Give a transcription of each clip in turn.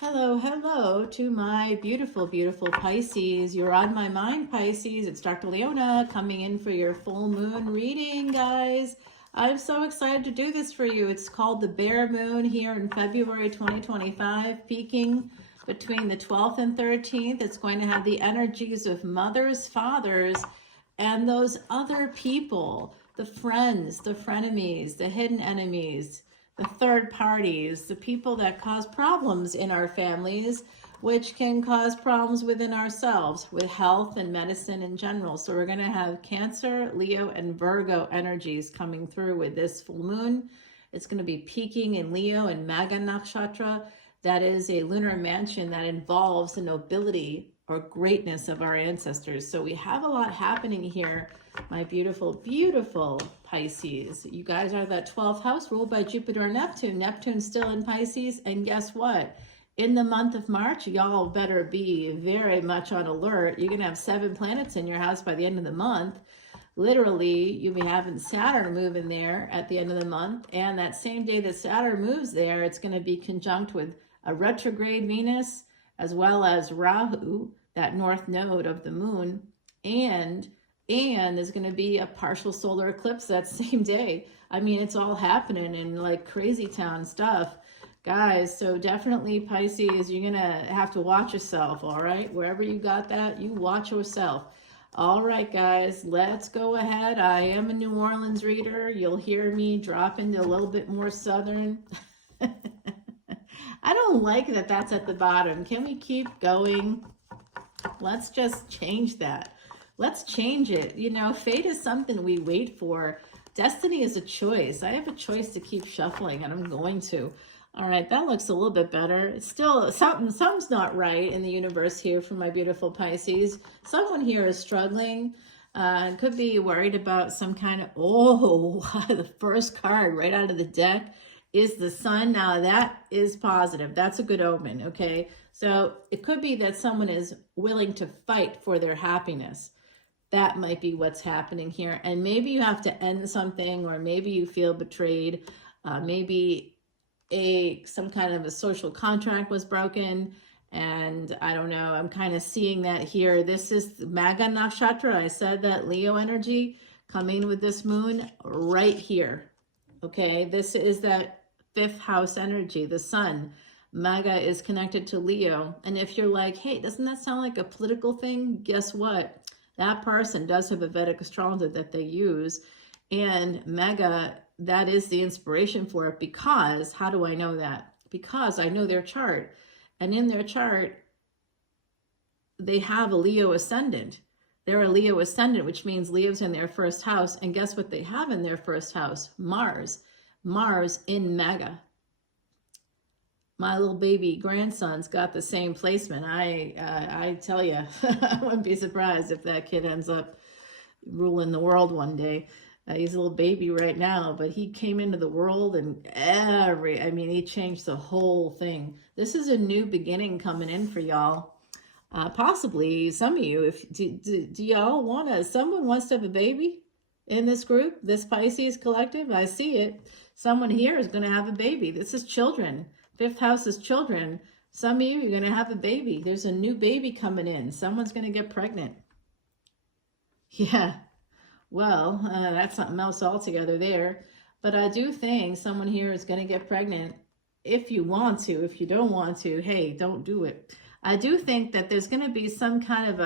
Hello, hello to my beautiful, beautiful Pisces. You're on my mind, Pisces. It's Dr. Leona coming in for your full moon reading, guys. I'm so excited to do this for you. It's called the Bear Moon here in February 2025, peaking between the 12th and 13th. It's going to have the energies of mothers, fathers, and those other people, the friends, the frenemies, the hidden enemies, the third parties, the people that cause problems in our families, which can cause problems within ourselves with health and medicine in general. So we're going to have Cancer, Leo, and Virgo energies coming through with this full moon. It's going to be peaking in Leo and Maga Nakshatra. That is a lunar mansion that involves the nobility or greatness of our ancestors. So we have a lot happening here, my beautiful, beautiful Pisces. You guys are that 12th house ruled by Jupiter and Neptune. Neptune's still in Pisces, and guess what? In the month of March, y'all better be very much on alert. You're going to have 7 planets in your house by the end of the month. Literally, you'll be having Saturn move in there at the end of the month, and that same day that Saturn moves there, it's going to be conjunct with a retrograde Venus, as well as Rahu, that north node of the moon, and there's going to be a partial solar eclipse that same day. I mean, it's all happening in like crazy town stuff, guys. So definitely, Pisces, you're going to have to watch yourself, all right? Wherever you got that, you watch yourself. All right, guys, let's go ahead. I am a New Orleans reader. You'll hear me drop into a little bit more southern. I don't like that that's at the bottom. Can we keep going? Let's just change that. Let's change it. You know, fate is something we wait for. Destiny is a choice. I have a choice to keep shuffling, and I'm going to. All right, that looks a little bit better. It's still something's not right in the universe here for my beautiful Pisces. Someone here is struggling. Could be worried about some kind of, the first card right out of the deck is the Sun. Now that is positive. That's a good omen, okay? So it could be that someone is willing to fight for their happiness. That might be what's happening here. And maybe you have to end something, or maybe you feel betrayed. Maybe some kind of a social contract was broken. And I don't know, I'm kind of seeing that here. This is Maga Nakshatra. I said that Leo energy coming with this moon right here. Okay, this is that 5th house energy, the Sun. Maga is connected to Leo. And if you're like, hey, doesn't that sound like a political thing? Guess what? That person does have a Vedic Astrology that they use. And Maga, that is the inspiration for it. Because, how do I know that? Because I know their chart. And in their chart, they have a Leo Ascendant. They're a Leo Ascendant, which means Leo's in their 1st house. And guess what they have in their 1st house? Mars. Mars in Maga. My little baby grandson's got the same placement. I tell you, I wouldn't be surprised if that kid ends up ruling the world one day. He's a little baby right now, but he came into the world and he changed the whole thing. This is a new beginning coming in for y'all. Possibly some of you, do y'all someone wants to have a baby in this group, this Pisces collective? I see it. Someone here is going to have a baby. This is children. 5th house is children. Some of you are going to have a baby. There's a new baby coming in. Someone's going to get pregnant. Yeah. Well, that's something else altogether there. But I do think someone here is going to get pregnant if you want to. If you don't want to, hey, don't do it. I do think that there's going to be some kind of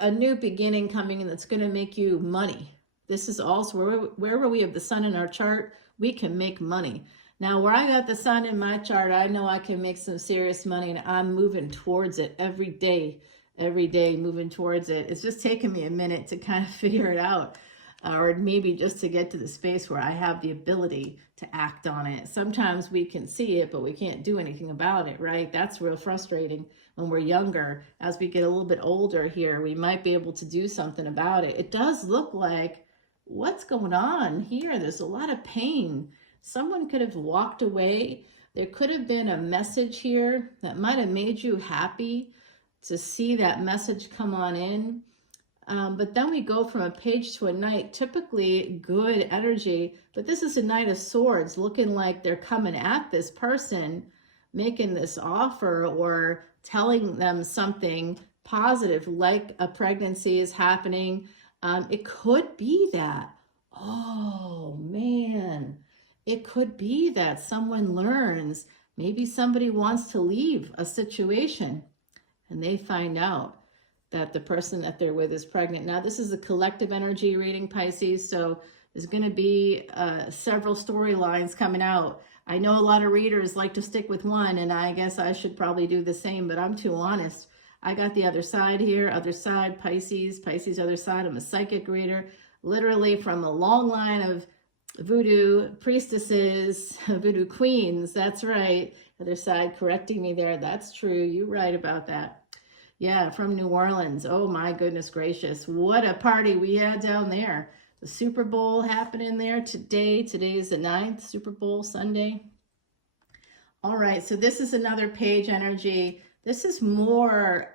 a new beginning coming in that's going to make you money. This is also wherever we have the Sun in our chart, we can make money. Now, where I got the Sun in my chart, I know I can make some serious money, and I'm moving towards it every day moving towards it. It's just taking me a minute to kind of figure it out, or maybe just to get to the space where I have the ability to act on it. Sometimes we can see it, but we can't do anything about it, right? That's real frustrating when we're younger. As we get a little bit older here, we might be able to do something about it. It does look like what's going on here. There's a lot of pain. Someone could have walked away. There could have been a message here that might have made you happy to see that message come on in. But then we go from a page to a knight, typically good energy, but this is a Knight of Swords looking like they're coming at this person, making this offer or telling them something positive, like a pregnancy is happening. It could be that, oh man, it could be that someone learns, maybe somebody wants to leave a situation and they find out that the person that they're with is pregnant. Now, this is a collective energy reading, Pisces, so there's going to be several storylines coming out. I know a lot of readers like to stick with one, and I guess I should probably do the same, but I'm too honest. I got the other side here, other side, Pisces, other side. I'm a psychic reader, literally from a long line of voodoo priestesses, voodoo queens. That's right. Other side correcting me there. That's true. You're right about that. Yeah, from New Orleans. Oh my goodness gracious. What a party we had down there. The Super Bowl happening there today. Today is the 9th, Super Bowl Sunday. All right, so this is another page energy. This is more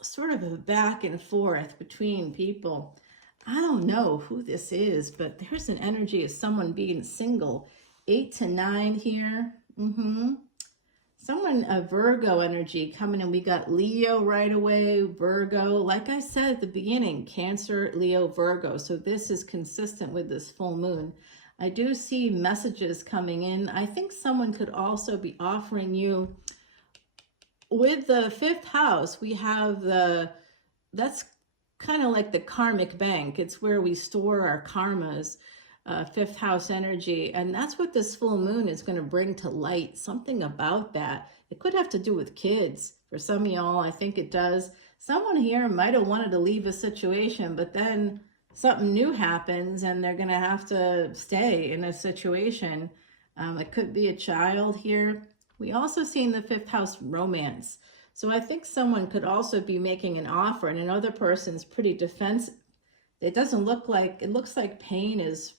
sort of a back and forth between people. I don't know who this is, but there's an energy of someone being single. 8 to 9 here. Someone, a Virgo energy coming in. We got Leo right away, Virgo. Like I said at the beginning, Cancer, Leo, Virgo. So this is consistent with this full moon. I do see messages coming in. I think someone could also be offering you, with the 5th house, we have that's kind of like the karmic bank. It's where we store our karmas. 5th house energy, and that's what this full moon is going to bring to light. Something about that. It could have to do with kids. For some of y'all, I think it does. Someone here might have wanted to leave a situation, but then something new happens and they're going to have to stay in a situation. It could be a child here. We also see in the 5th house romance. So I think someone could also be making an offer and another person's pretty defensive. It doesn't look like, it looks like pain is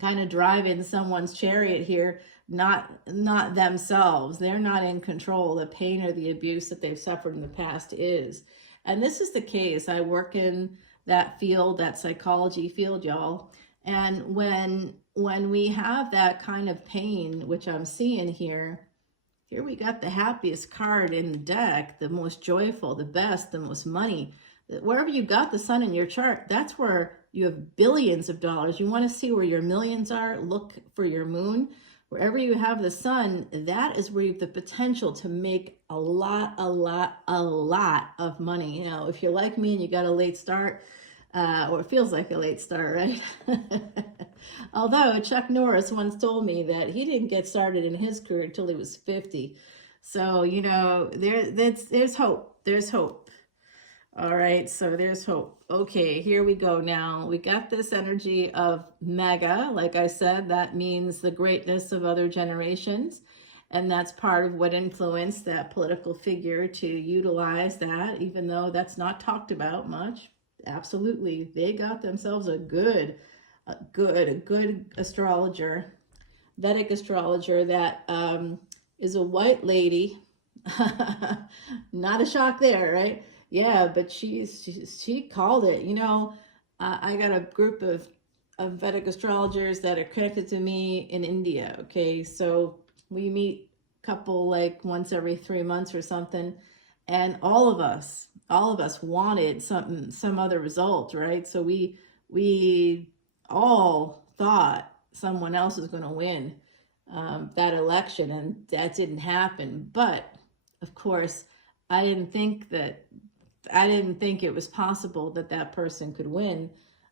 kind of driving someone's chariot here, not themselves. They're not in control. The pain or the abuse that they've suffered in the past is. And this is the case. I work in that field, that psychology field, y'all. And when we have that kind of pain, which I'm seeing here we got the happiest card in the deck, the most joyful, the best, the most money. Wherever you got the sun in your chart, that's where you have billions of dollars. You want to see where your millions are? Look for your moon. Wherever you have the sun, that is where you have the potential to make a lot of money. You know, if you're like me and you got a late start, or it feels like a late start, right? Although Chuck Norris once told me that he didn't get started in his career until he was 50. So, you know, there's hope. There's hope. All right, so there's hope. Okay, here we go now. We got this energy of mega. Like I said, that means the greatness of other generations. And that's part of what influenced that political figure to utilize that, even though that's not talked about much. Absolutely, they got themselves a good astrologer, Vedic astrologer that is a white lady. Not a shock there, right? Yeah, but she called it. You know, I got a group of Vedic astrologers that are connected to me in India. Okay, so we meet a couple like once every 3 months or something, and all of us wanted some other result, right? So we all thought someone else was going to win that election, and that didn't happen. But of course, I didn't think it was possible that person could win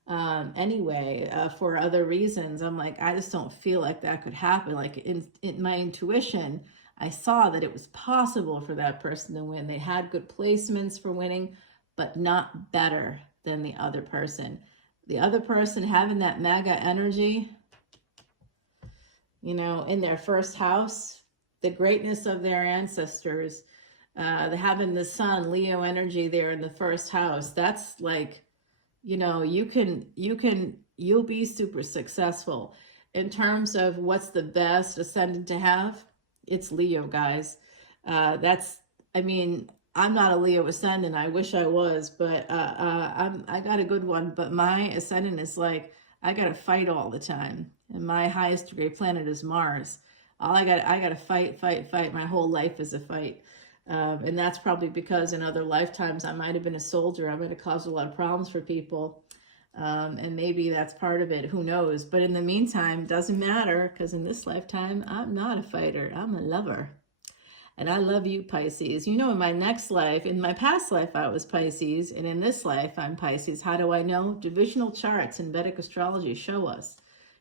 anyway, for other reasons. I'm like, I just don't feel like that could happen. Like in my intuition, I saw that it was possible for that person to win. They had good placements for winning, but not better than the other person. The other person having that mega energy, you know, in their first house, the greatness of their ancestors, having the sun, Leo energy there in the first house, that's like, you know, you'll be super successful. In terms of what's the best ascendant to have, it's Leo, guys. I mean, I'm not a Leo ascendant. I wish I was, but I got a good one. But my ascendant is like, I got to fight all the time. And my highest degree planet is Mars. I got to fight, fight, fight. My whole life is a fight. And that's probably because in other lifetimes I might have been a soldier. I might have caused a lot of problems for people. And maybe that's part of it. Who knows? But in the meantime, doesn't matter, because in this lifetime, I'm not a fighter. I'm a lover. And I love you, Pisces. You know, in my next life, in my past life, I was Pisces. And in this life, I'm Pisces. How do I know? Divisional charts in Vedic Astrology show us.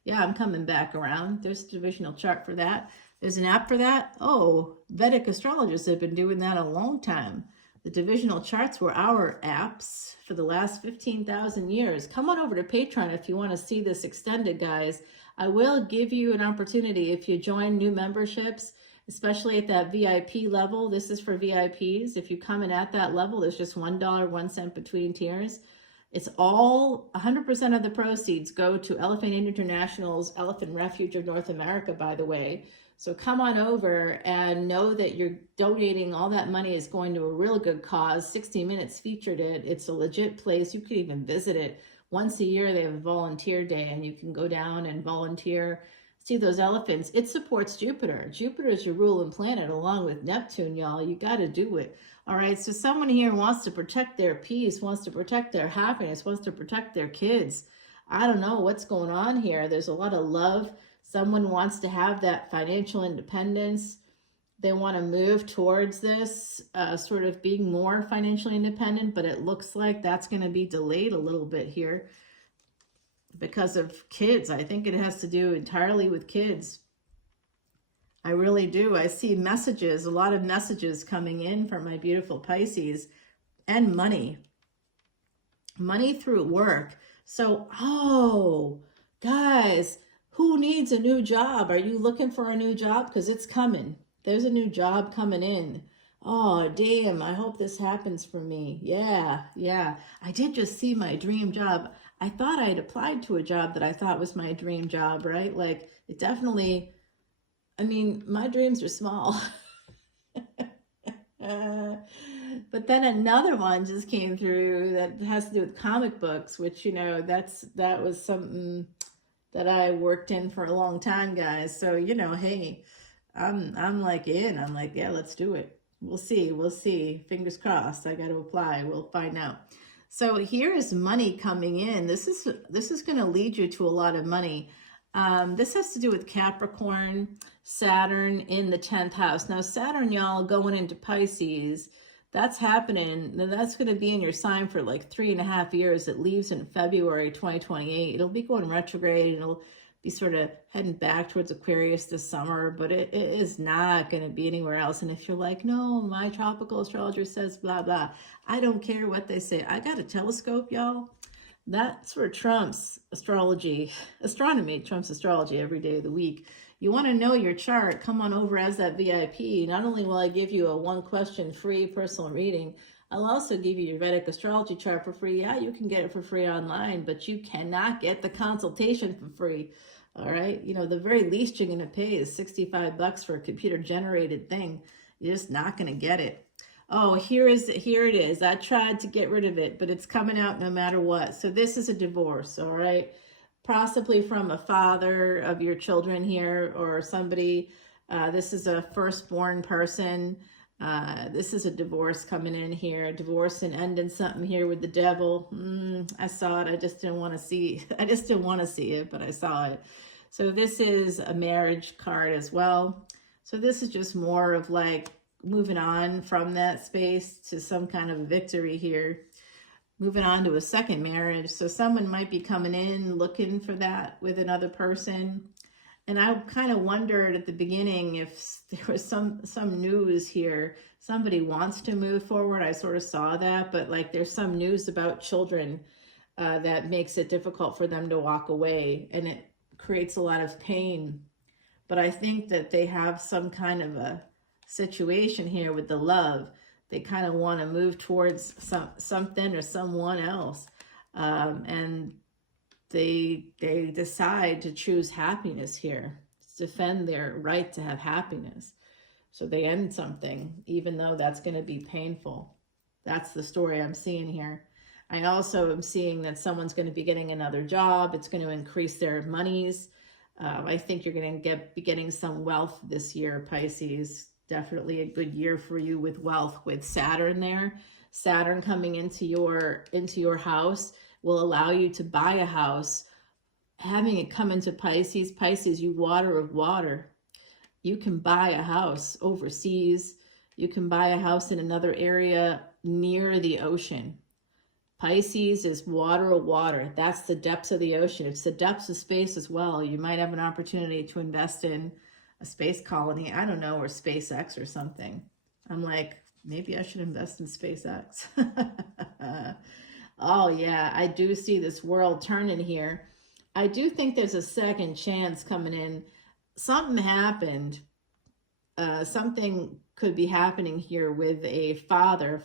Yeah, I'm coming back around. There's a divisional chart for that. There's an app for that. Oh, Vedic astrologers have been doing that a long time. The divisional charts were our apps for the last 15,000 years. Come on over to Patreon if you want to see this extended, guys. I will give you an opportunity if you join new memberships, especially at that VIP level. This is for VIPs. If you come in at that level, there's just $1, 1 cent between tiers. It's all 100% of the proceeds go to Elephant International's Elephant Refuge of North America, by the way. So come on over and know that you're donating. All that money is going to a real good cause. 60 Minutes featured it. It's a legit place. You could even visit it. Once a year, they have a volunteer day, and you can go down and volunteer. See those elephants. It supports Jupiter. Jupiter is your ruling planet along with Neptune, y'all. You got to do it. All right, so someone here wants to protect their peace, wants to protect their happiness, wants to protect their kids. I don't know what's going on here. There's a lot of love. Someone wants to have that financial independence. They want to move towards this, sort of being more financially independent, but it looks like that's going to be delayed a little bit here because of kids. I think it has to do entirely with kids. I really do. I see messages, a lot of messages coming in from my beautiful Pisces, and money. Money through work. So, oh, guys, who needs a new job? Are you looking for a new job? Because it's coming. There's a new job coming in. Oh, damn. I hope this happens for me. Yeah. I did just see my dream job. I thought I'd applied to a job that I thought was my dream job, right? Like, it definitely, I mean, my dreams are small. But then another one just came through that has to do with comic books, which, you know, that was something that I worked in for a long time, guys. So, you know, hey, I'm like in. I'm like, yeah, let's do it. We'll see. Fingers crossed. I got to apply. We'll find out. So here is money coming in. This is going to lead you to a lot of money. This has to do with Capricorn, Saturn in the 10th house. Now, Saturn, y'all, going into Pisces, that's happening. Now, that's going to be in your sign for like 3.5 years. It leaves in February 2028. It'll be going retrograde, and it'll be sort of heading back towards Aquarius this summer, but it is not going to be anywhere else. And if you're like, no, my tropical astrologer says blah, blah, I don't care what they say. I got a telescope, y'all. That sort of trumps astrology, astronomy trumps astrology every day of the week. You want to know your chart, come on over as that VIP. Not only will I give you a 1-question free personal reading, I'll also give you your Vedic astrology chart for free. Yeah, you can get it for free online, but you cannot get the consultation for free. All right. You know, the very least you're going to pay is $65 for a computer generated thing. You're just not going to get it. Oh, here it is. I tried to get rid of it, but it's coming out no matter what. So this is a divorce, all right? Possibly from a father of your children here, or somebody. This is a firstborn person. This is a divorce coming in here. Divorce and ending something here with the devil. I saw it. I just didn't want to see. I just didn't want to see it, but I saw it. So this is a marriage card as well. So this is just more of like moving on from that space to some kind of victory here. Moving on to a second marriage. So someone might be coming in looking for that with another person. And I kind of wondered at the beginning if there was some news here. Somebody wants to move forward. I sort of saw that, but like there's some news about children that makes it difficult for them to walk away, and it creates a lot of pain. But I think that they have some kind of a situation here with the love. They kind of want to move towards something or someone else. And they decide to choose happiness here, defend their right to have happiness. So they end something, even though that's going to be painful. That's the story I'm seeing here. I also am seeing that someone's going to be getting another job. It's going to increase their monies. I think you're going to be getting some wealth this year, Pisces. Definitely a good year for you with wealth, with Saturn there. Saturn coming into your house will allow you to buy a house. Having it come into Pisces, Pisces, you water of water. You can buy a house overseas. You can buy a house in another area near the ocean. Pisces is water of water. That's the depths of the ocean. It's the depths of space as well. You might have an opportunity to invest in a space colony, I don't know, or SpaceX or something. I'm like, maybe I should invest in SpaceX. Oh yeah, I do see this world turning here. I do think there's a second chance coming in. Something happened. Something could be happening here with a father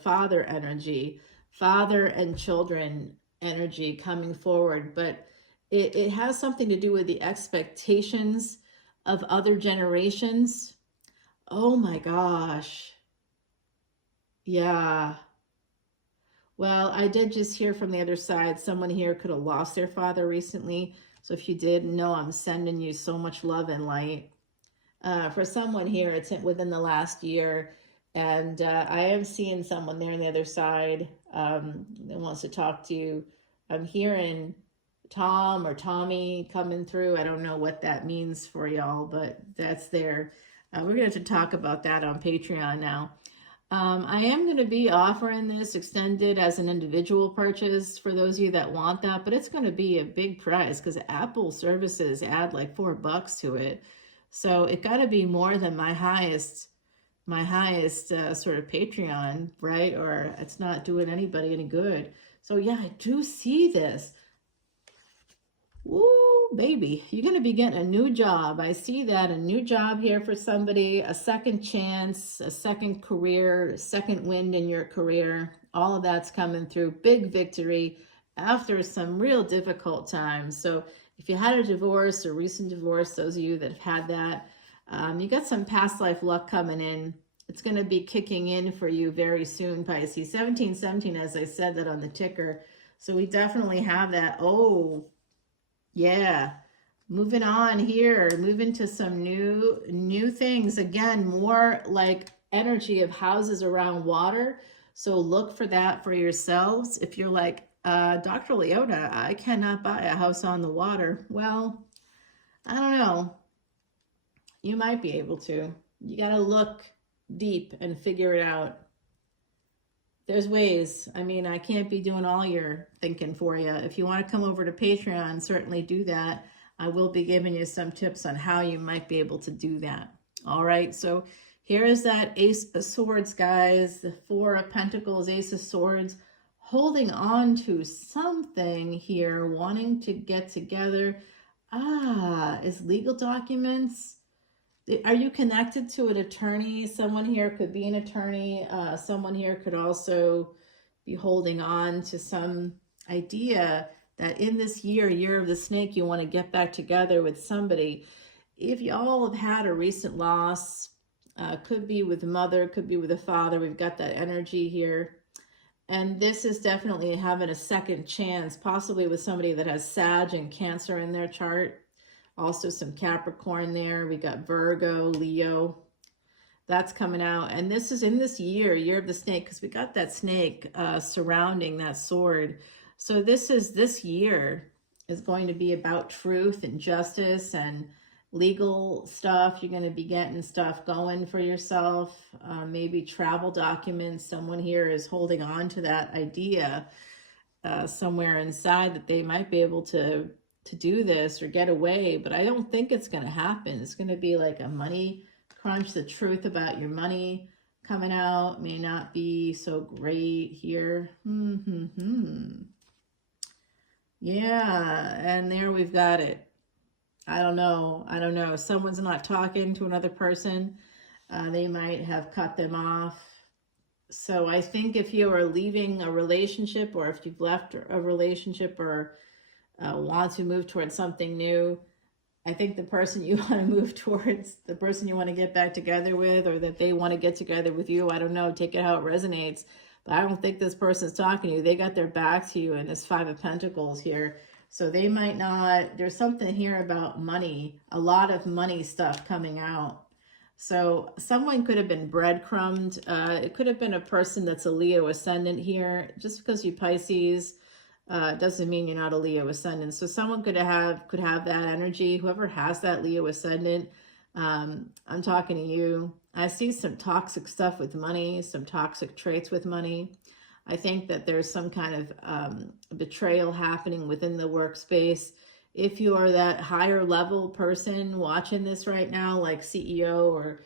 energy, father and children energy coming forward, but it has something to do with the expectations of other generations. Oh my gosh. Yeah. Well, I did just hear from the other side, someone here could have lost their father recently. So if you did, know I'm sending you so much love and light. For someone here, it's within the last year. And I am seeing someone there on the other side that wants to talk to you. I'm hearing Tom or Tommy coming through. I don't know what that means for y'all, but that's there. We're going to talk about that on Patreon now. I am going to be offering this extended as an individual purchase for those of you that want that, but it's going to be a big price because Apple services add like $4 to it. So it got to be more than my highest sort of Patreon, right? Or it's not doing anybody any good. So yeah, I do see this. Woo, baby, you're going to be getting a new job. I see that, a new job here for somebody, a second chance, a second career, second wind in your career. All of that's coming through. Big victory after some real difficult times. So if you had a divorce or recent divorce, those of you that have had that, you got some past life luck coming in. It's going to be kicking in for you very soon, Pisces. 1717, as I said that on the ticker. So we definitely have that. Oh, yeah. Moving on here, moving to some new things. Again, more like energy of houses around water. So look for that for yourselves. If you're like, Dr. Leona, I cannot buy a house on the water. Well, I don't know. You might be able to. You got to look deep and figure it out. There's ways. I mean, I can't be doing all your thinking for you. If you want to come over to Patreon, certainly do that. I will be giving you some tips on how you might be able to do that. All right, so here is that Ace of Swords, guys. The Four of Pentacles, Ace of Swords, holding on to something here, wanting to get together. Is legal documents. Are you connected to an attorney? Someone here could be an attorney. Someone here could also be holding on to some idea that in this year of the snake, you want to get back together with somebody. If y'all have had a recent loss, could be with a mother, could be with a father. We've got that energy here. And this is definitely having a second chance, possibly with somebody that has Sag and Cancer in their chart. Also some Capricorn there. We got Virgo, Leo. That's coming out. And this is in this year of the snake, because we got that snake surrounding that sword. So this year is going to be about truth and justice and legal stuff. You're going to be getting stuff going for yourself. Maybe travel documents. Someone here is holding on to that idea somewhere inside that they might be able to do this or get away, but I don't think it's going to happen. It's going to be like a money crunch. The truth about your money coming out may not be so great here. Yeah, and there we've got it. I don't know. Someone's not talking to another person. They might have cut them off. So I think if you are leaving a relationship, or if you've left a relationship, or want to move towards something new, I think the person you want to move towards, the person you want to get back together with, or that they want to get together with you, I don't know, take it how it resonates. But I don't think this person's talking to you. They got their back to you in this Five of Pentacles here. So they might not, there's something here about money, a lot of money stuff coming out. So someone could have been breadcrumbed. It could have been a person that's a Leo ascendant here. Just because you Pisces doesn't mean you're not a Leo ascendant. So someone could have that energy. Whoever has that Leo ascendant, I'm talking to you. I see some toxic stuff with money, some toxic traits with money. I think that there's some kind of betrayal happening within the workspace. If you are that higher level person watching this right now, like CEO or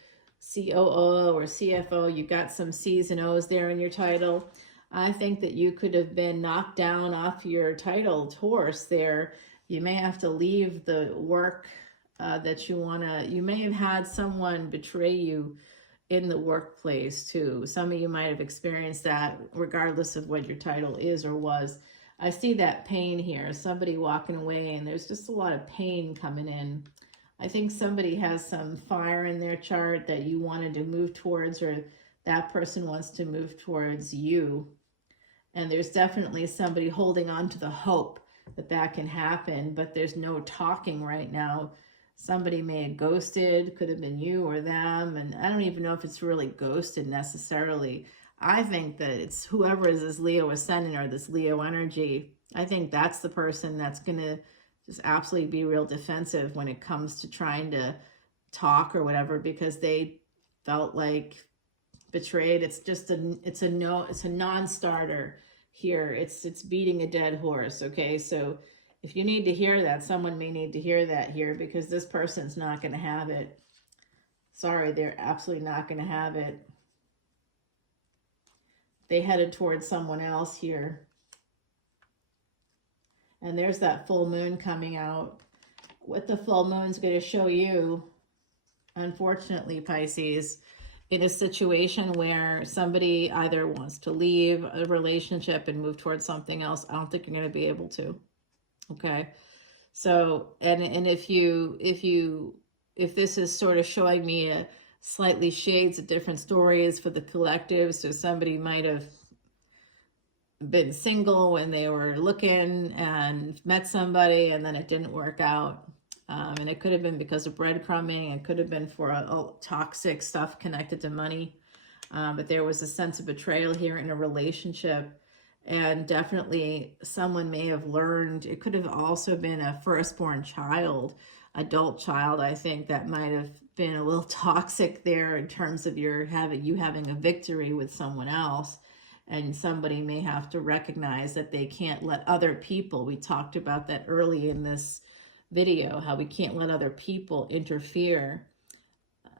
COO or CFO, you got some C's and O's there in your title. I think that you could have been knocked down off your titled horse there. You may have to leave the work that you want to, you may have had someone betray you in the workplace too. Some of you might have experienced that regardless of what your title is or was. I see that pain here, somebody walking away, and there's just a lot of pain coming in. I think somebody has some fire in their chart that you wanted to move towards, or that person wants to move towards you. And there's definitely somebody holding on to the hope that that can happen, but there's no talking right now. Somebody may have ghosted, could have been you or them, and I don't even know if it's really ghosted necessarily. I think that it's whoever is this Leo ascendant or this Leo energy. I think that's the person that's going to just absolutely be real defensive when it comes to trying to talk or whatever, because they felt like betrayed. It's just it's a non-starter here. It's beating a dead horse. Okay, so if you need to hear that, someone may need to hear that here, because this person's not going to have it. Sorry, they're absolutely not going to have it. They headed towards someone else here. And there's that full moon coming out. What the full moon's going to show you, unfortunately, Pisces, in a situation where somebody either wants to leave a relationship and move towards something else, I don't think you're going to be able to. Okay. So, and if this is sort of showing me a slightly shades of different stories for the collective, so somebody might have been single when they were looking and met somebody and then it didn't work out. And it could have been because of breadcrumbing. It could have been for a toxic stuff connected to money. But there was a sense of betrayal here in a relationship. And definitely someone may have learned. It could have also been a firstborn child, adult child. I think that might have been a little toxic there in terms of you having a victory with someone else. And somebody may have to recognize that they can't let other people, we talked about that early in this video, how we can't let other people interfere.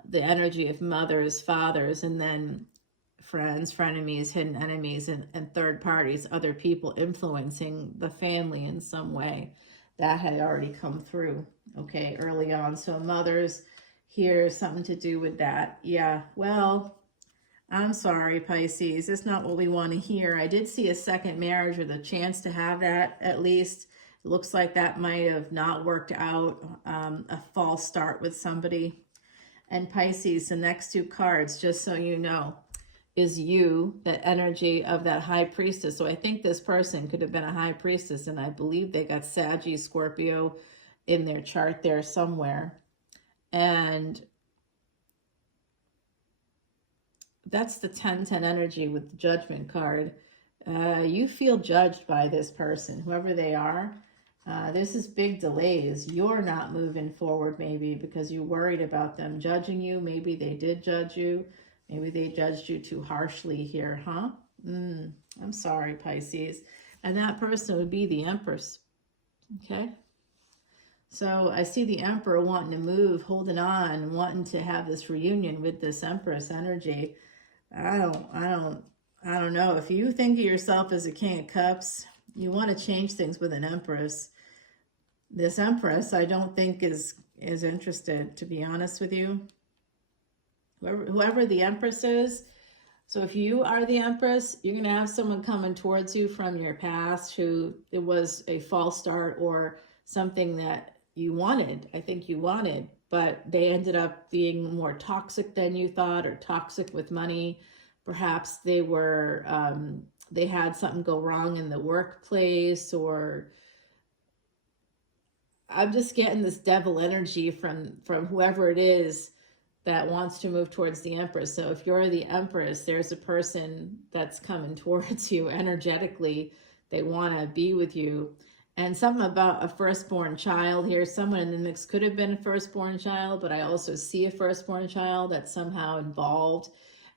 The energy of mothers, fathers, and then friends, frenemies, hidden enemies, and third parties, other people influencing the family in some way. That had already come through, okay, early on. So mothers here, something to do with that. Yeah, well, I'm sorry, Pisces. It's not what we want to hear. I did see a second marriage, or the chance to have that, at least. It looks like that might have not worked out. A false start with somebody. And Pisces, the next two cards, just so you know, is you, that energy of that high priestess. So I think this person could have been a high priestess, and I believe they got Saggy, Scorpio in their chart there somewhere. And that's the 10-10 energy with the Judgment card. You feel judged by this person, whoever they are. This is big delays. You're not moving forward, maybe because you're worried about them judging you. Maybe they did judge you. Maybe they judged you too harshly here, huh? I'm sorry, Pisces. And that person would be the Empress. Okay? So I see the Emperor wanting to move, holding on, wanting to have this reunion with this Empress energy. I don't know. If you think of yourself as a King of Cups, you want to change things with an Empress. This Empress, I don't think is interested, to be honest with you. Whoever the Empress is. So if you are the Empress, you're going to have someone coming towards you from your past who it was a false start or something that you wanted. I think you wanted, but they ended up being more toxic than you thought, or toxic with money. Perhaps they were, they had something go wrong in the workplace, or I'm just getting this devil energy from whoever it is that wants to move towards the Empress. So if you're the Empress, there's a person that's coming towards you energetically. They want to be with you. And something about a firstborn child here. Someone in the mix could have been a firstborn child, but I also see a firstborn child that's somehow involved.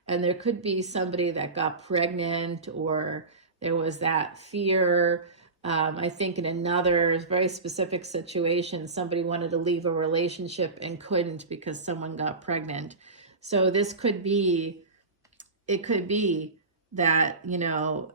And there could be somebody that got pregnant, or there was that fear. I think in another very specific situation, somebody wanted to leave a relationship and couldn't because someone got pregnant. So this could be, it could be that, you know,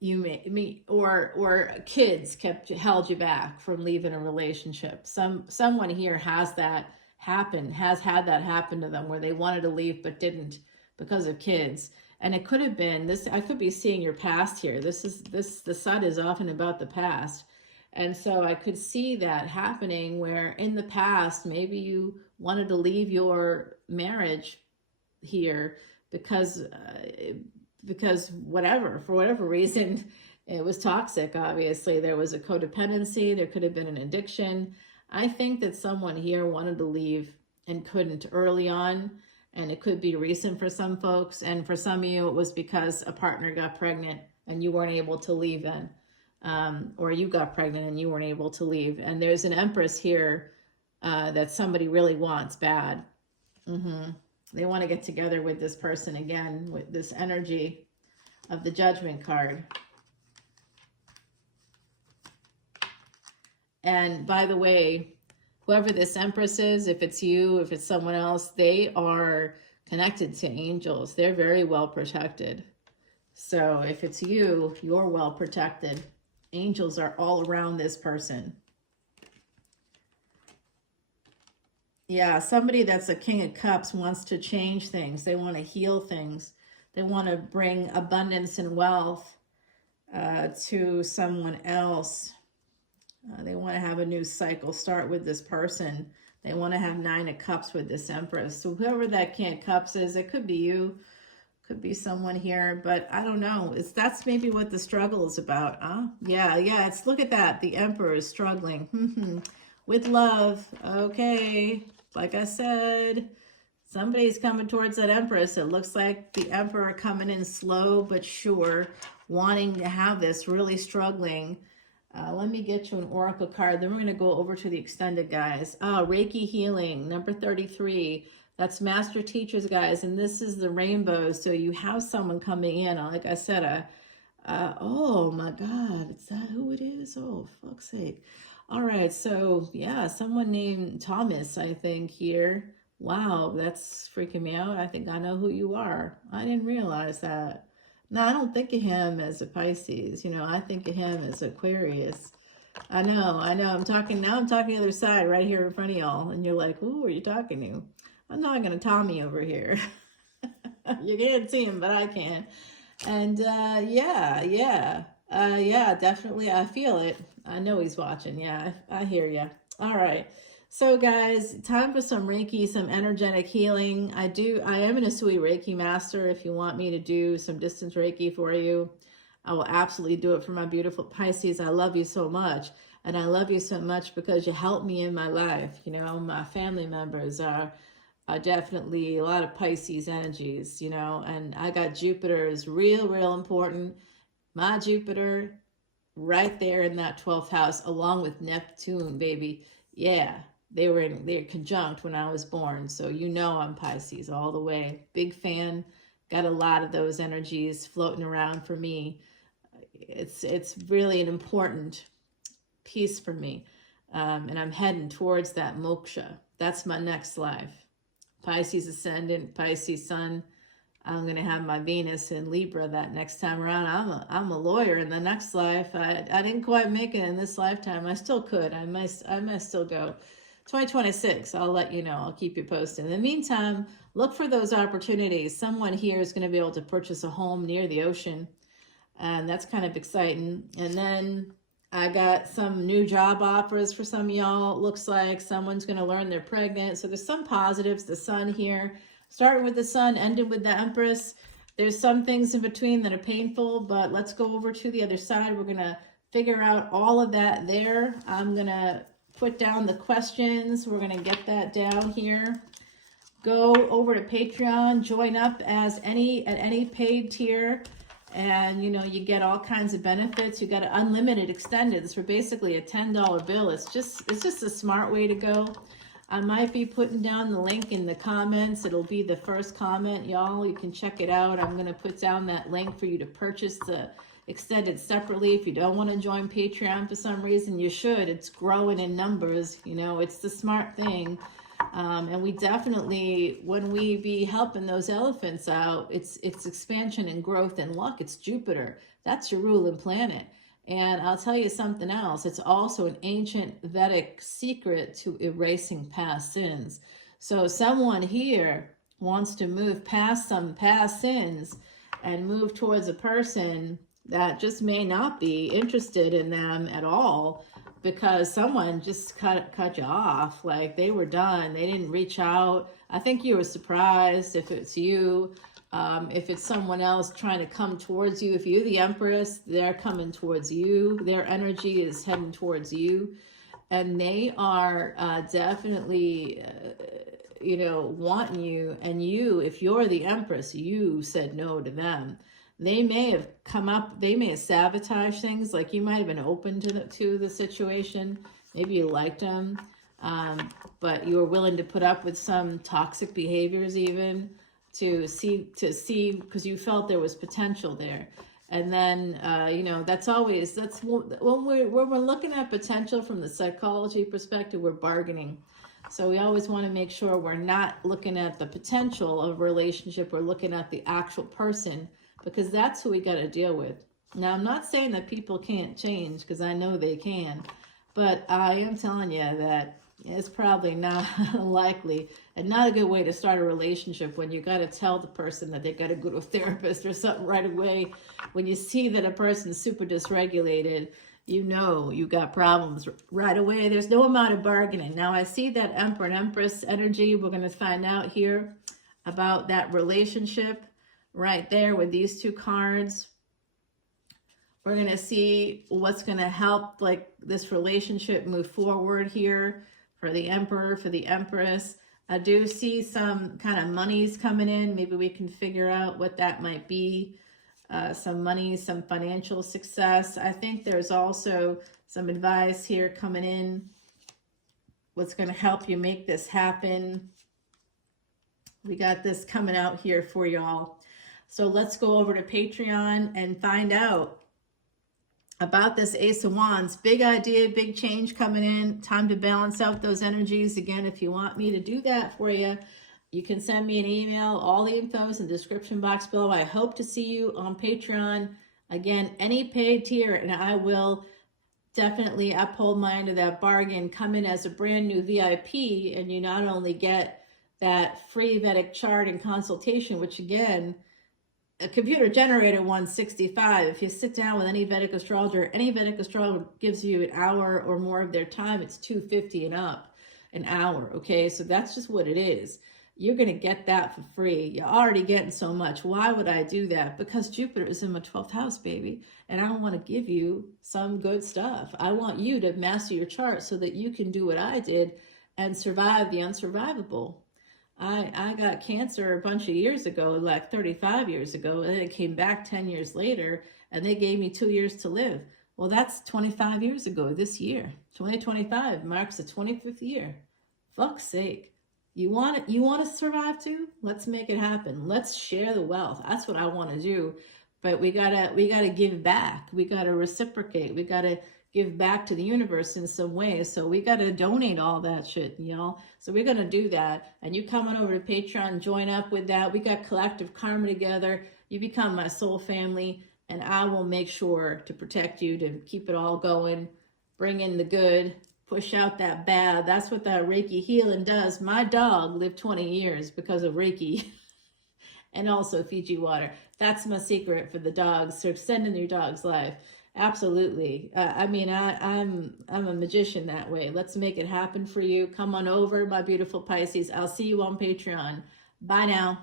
you may or kids held you back from leaving a relationship. Someone here has that happen, has had that happen to them where they wanted to leave but didn't because of kids. And it could have been this, I could be seeing your past here. The sun is often about the past. And so I could see that happening where in the past, maybe you wanted to leave your marriage here because whatever, for whatever reason, it was toxic. Obviously, there was a codependency. There could have been an addiction. I think that someone here wanted to leave and couldn't early on. And it could be recent for some folks. And for some of you, it was because a partner got pregnant and you weren't able to leave then. Or you got pregnant and you weren't able to leave. And there's an Empress here that somebody really wants bad. They want to get together with this person again, with this energy of the Judgment card. And by the way, whoever this Empress is, if it's you, if it's someone else, they are connected to angels. They're very well protected. So if it's you, you're well protected. Angels are all around this person. Yeah, somebody that's a King of Cups wants to change things. They want to heal things. They want to bring abundance and wealth to someone else. They want to have a new cycle start with this person. They want to have 9 of Cups with this Empress. So whoever that King of Cups is, it could be you, could be someone here, but I don't know. That's maybe what the struggle is about, huh? Yeah, it's, look at that. The Emperor is struggling with love. Okay, like I said, somebody's coming towards that Empress. It looks like the Emperor coming in slow but sure, wanting to have this, really struggling. Let me get you an oracle card. Then we're going to go over to the extended, guys. Reiki healing, number 33. That's master teachers, guys. And this is the rainbow. So you have someone coming in. Like I said, oh my God, is that who it is? Oh, fuck's sake. All right. So yeah, someone named Thomas, I think here. Wow, that's freaking me out. I think I know who you are. I didn't realize that. No, I don't think of him as a Pisces. You know, I think of him as Aquarius. I know. I'm talking the other side right here in front of y'all. And you're like, who are you talking to? I'm not going to Tommy over here. You can't see him, but I can. And yeah, definitely. I feel it. I know he's watching. Yeah, I hear you. All right. So guys, time for some Reiki, some energetic healing. I am an Asui Reiki master. If you want me to do some distance Reiki for you, I will absolutely do it for my beautiful Pisces. I love you so much. And I love you so much because you help me in my life. You know, my family members are definitely a lot of Pisces energies, you know, and I got Jupiter is real important. My Jupiter right there in that 12th house, along with Neptune, baby. Yeah. They're conjunct when I was born. So you know I'm Pisces all the way. Big fan. Got a lot of those energies floating around for me. It's really an important piece for me. And I'm heading towards that moksha. That's my next life. Pisces Ascendant, Pisces Sun. I'm going to have my Venus in Libra that next time around. I'm a lawyer in the next life. I didn't quite make it in this lifetime. I still could. I might still go. 2026, I'll let you know. I'll keep you posted. In the meantime, look for those opportunities. Someone here is going to be able to purchase a home near the ocean, and that's kind of exciting. And then I got some new job offers for some of y'all. It looks like someone's going to learn they're pregnant. So there's some positives. The Sun here, starting with the Sun, ending with the Empress. There's some things in between that are painful, but let's go over to the other side. We're going to figure out all of that there. I'm going to put down the questions. We're going to get that down here. Go over to Patreon, join up as at any paid tier, and you know, you get all kinds of benefits. You got an unlimited extended. It's for basically a $10 bill. It's just a smart way to go. I might be putting down the link in the comments. It'll be the first comment, y'all. You can check it out. I'm going to put down that link for you to purchase the extended separately. If you don't want to join Patreon for some reason, you should. It's growing in numbers. You know, it's the smart thing. And we definitely, when we be helping those elephants out, it's expansion and growth and luck. It's Jupiter. That's your ruling planet. And I'll tell you something else. It's also an ancient Vedic secret to erasing past sins. So someone here wants to move past some past sins and move towards a person that just may not be interested in them at all, because someone just cut you off. Like they were done. They didn't reach out. I think you were surprised if it's you. If it's someone else trying to come towards you, if you're the Empress, they're coming towards you. Their energy is heading towards you. And they are definitely, you know, wanting you. And you, if you're the Empress, you said no to them. They may have come up, they may have sabotaged things. Like you might have been open to the situation. Maybe you liked them, but you were willing to put up with some toxic behaviors even to see, because you felt there was potential there. And then, you know, that's when we're looking at potential from the psychology perspective, we're bargaining. So we always want to make sure we're not looking at the potential of a relationship. We're looking at the actual person, because that's who we got to deal with. Now, I'm not saying that people can't change, because I know they can, but I am telling you that it's probably not likely and not a good way to start a relationship when you got to tell the person that they got to go to a therapist or something right away. When you see that a person's super dysregulated, you know you got problems right away. There's no amount of bargaining. Now, I see that Emperor and Empress energy. We're going to find out here about that relationship right there with these two cards. We're going to see what's going to help like this relationship move forward here for the Emperor, for the Empress. I do see some kind of monies coming in. Maybe we can figure out what that might be. Some money, some financial success. I think there's also some advice here coming in. What's going to help you make this happen. We got this coming out here for y'all. So let's go over to Patreon and find out about this Ace of Wands. Big idea, big change coming in. Time to balance out those energies. Again, if you want me to do that for you, you can send me an email. All the info is in the description box below. I hope to see you on Patreon. Again, any paid tier, and I will definitely uphold my end of that bargain. Come in as a brand new VIP, and you not only get that free Vedic chart and consultation, which again, a computer generated 165. If you sit down with any Vedic astrologer gives you an hour or more of their time. It's $250 and up an hour. Okay, so that's just what it is. You're going to get that for free. You're already getting so much. Why would I do that? Because Jupiter is in my 12th house, baby. And I want to give you some good stuff. I want you to master your chart so that you can do what I did and survive the unsurvivable. I got cancer a bunch of years ago, like 35 years ago, and it came back 10 years later, and they gave me 2 years to live. Well, that's 25 years ago this year. 2025 marks the 25th year. Fuck's sake. You want to survive too? Let's make it happen. Let's share the wealth. That's what I want to do. But we gotta give back. We gotta reciprocate. We gotta give back to the universe in some way. So we got to donate all that shit, y'all. So we're going to do that. And you come on over to Patreon, join up with that. We got collective karma together. You become my soul family, and I will make sure to protect you, to keep it all going, bring in the good, push out that bad. That's what that Reiki healing does. My dog lived 20 years because of Reiki and also Fiji water. That's my secret for the dogs, so extending your dog's life. Absolutely. I mean, I'm a magician that way. Let's make it happen for you. Come on over, my beautiful Pisces. I'll see you on Patreon. Bye now.